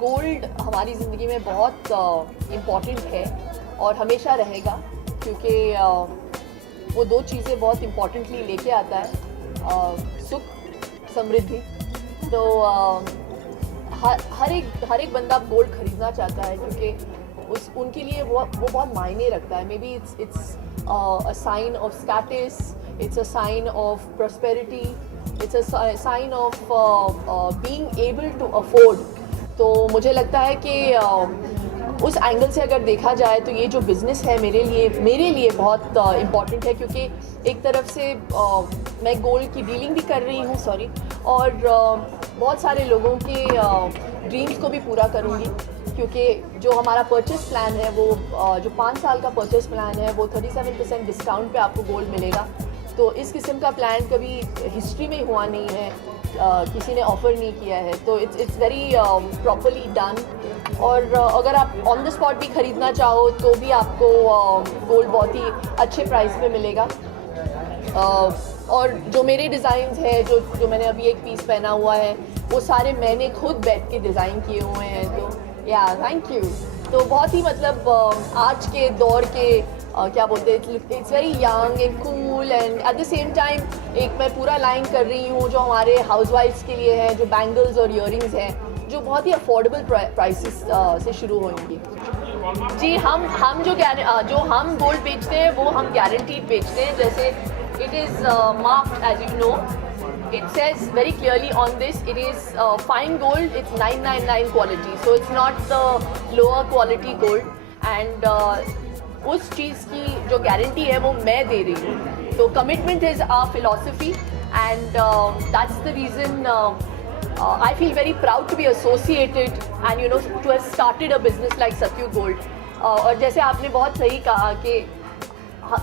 Gold हमारी ज़िंदगी में बहुत इम्पॉर्टेंट है और हमेशा रहेगा, क्योंकि वो दो चीज़ें बहुत इम्पॉर्टेंटली लेके आता है, सुख, समृद्धि। तो हर एक बंदा गोल्ड ख़रीदना चाहता है, क्योंकि उनके लिए वो बहुत मायने रखता है। Maybe it's a sign of status, it's a sign of prosperity, it's a sign of being able to afford. तो मुझे लगता है कि उस एंगल से अगर देखा जाए तो ये जो बिज़नेस है मेरे लिए बहुत इम्पॉर्टेंट है, क्योंकि एक तरफ से मैं गोल्ड की डीलिंग भी कर रही हूँ, और बहुत सारे लोगों के ड्रीम्स को भी पूरा करूँगी, क्योंकि जो हमारा परचेस प्लान है वो जो 5 साल का परचेस प्लान है वो 37% डिस्काउंट पे आपको गोल्ड मिलेगा। तो इस किस्म का प्लान कभी हिस्ट्री में हुआ नहीं है, किसी ने ऑफ़र नहीं किया है, तो इट्स वेरी प्रॉपरली डन। और अगर आप ऑन द स्पॉट भी ख़रीदना चाहो तो भी आपको गोल्ड बहुत ही अच्छे प्राइस पे मिलेगा। और जो मेरे डिज़ाइंस हैं, जो मैंने अभी एक पीस पहना हुआ है, वो सारे मैंने खुद बैठ के डिज़ाइन किए हुए हैं। तो या थैंक यू। तो बहुत ही मतलब आज के दौर के क्या बोलते हैं, it's very young and cool, and at the same time एक मैं पूरा लाइन कर रही हूँ जो हमारे हाउसवाइफ्स के लिए है, जो बैंगल्स और इयररिंग्स हैं, जो बहुत ही अफोर्डेबल प्राइसेस से शुरू होंगी। जी, हम जो हम गोल्ड बेचते हैं वो हम गारंटीड बेचते हैं। जैसे it is marked as you know, it says very clearly on this, it is fine gold, it's 999 quality, so it's not the lower quality gold, and उस चीज़ की जो गारंटी है वो मैं दे रही हूँ। तो commitment is our philosophy, and that's the reason I feel very proud to be associated and you know to have started a business like Satyug Gold. और जैसे आपने बहुत सही कहा कि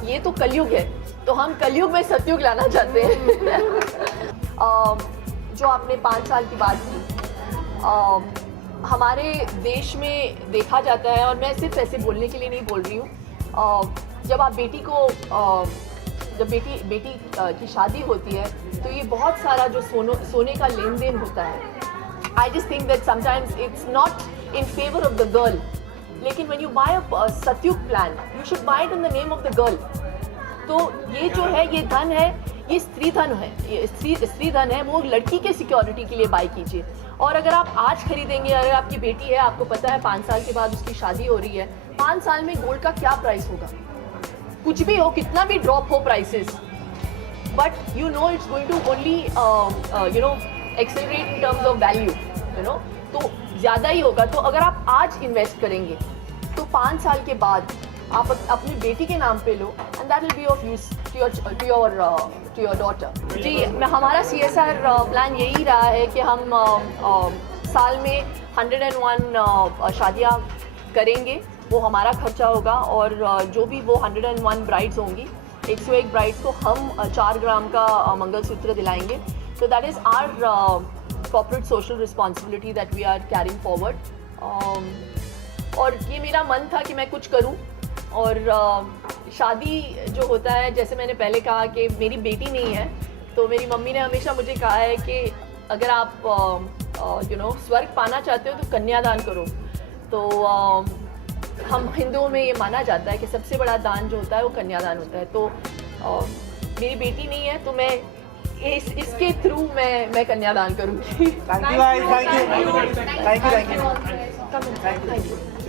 ये तो कलयुग है, तो हम कलयुग में सत्युग लाना चाहते हैं। जो आपने 5 साल की बात की, हमारे देश में देखा जाता है, और मैं सिर्फ ऐसे बोलने के लिए नहीं बोल रही हूँ, जब आप जब बेटी की शादी होती है तो ये बहुत सारा जो सोने का लेन देन होता है। I just think that sometimes it's not in favour of the girl, लेकिन when you buy a Satyug plan you should buy it in the name of the girl. तो ये जो है, ये धन है, ये स्त्री धन है, ये स्त्री धन है, वो लड़की के सिक्योरिटी के लिए बाय कीजिए। और अगर आप आज खरीदेंगे, अगर आपकी बेटी है, आपको पता है 5 साल के बाद उसकी शादी हो रही है, 5 साल में गोल्ड का क्या प्राइस होगा, कुछ भी हो, कितना भी ड्रॉप हो prices, but you know it's going to only you know accelerate in terms of value, you know, तो ज़्यादा ही होगा। तो अगर आप आज इन्वेस्ट करेंगे तो 5 साल के बाद आप अपनी बेटी के नाम पे लो, and that will be of use to your daughter. जी, हमारा CSR प्लान यही रहा है कि हम साल में 101 शादियाँ करेंगे, वो हमारा खर्चा होगा, और जो भी वो 101 ब्राइड्स होंगी, 101 ब्राइड्स को हम 4 ग्राम का मंगलसूत्र दिलाएंगे। तो that is our corporate social responsibility that we are carrying forward. और ये मेरा मन था कि मैं कुछ करूं, और शादी जो होता है, जैसे मैंने पहले कहा कि मेरी बेटी नहीं है, तो मेरी मम्मी ने हमेशा मुझे कहा है कि अगर आप यू नो स्वर्ग पाना चाहते हो तो कन्यादान करो। तो हम हिंदुओं में ये माना जाता है कि सबसे बड़ा दान जो होता है वो कन्यादान होता है। तो मेरी बेटी नहीं है, तो मैं इसके थ्रू मैं कन्यादान करूँगी। Thank you guys, thank you, thank you, thank you, thank you.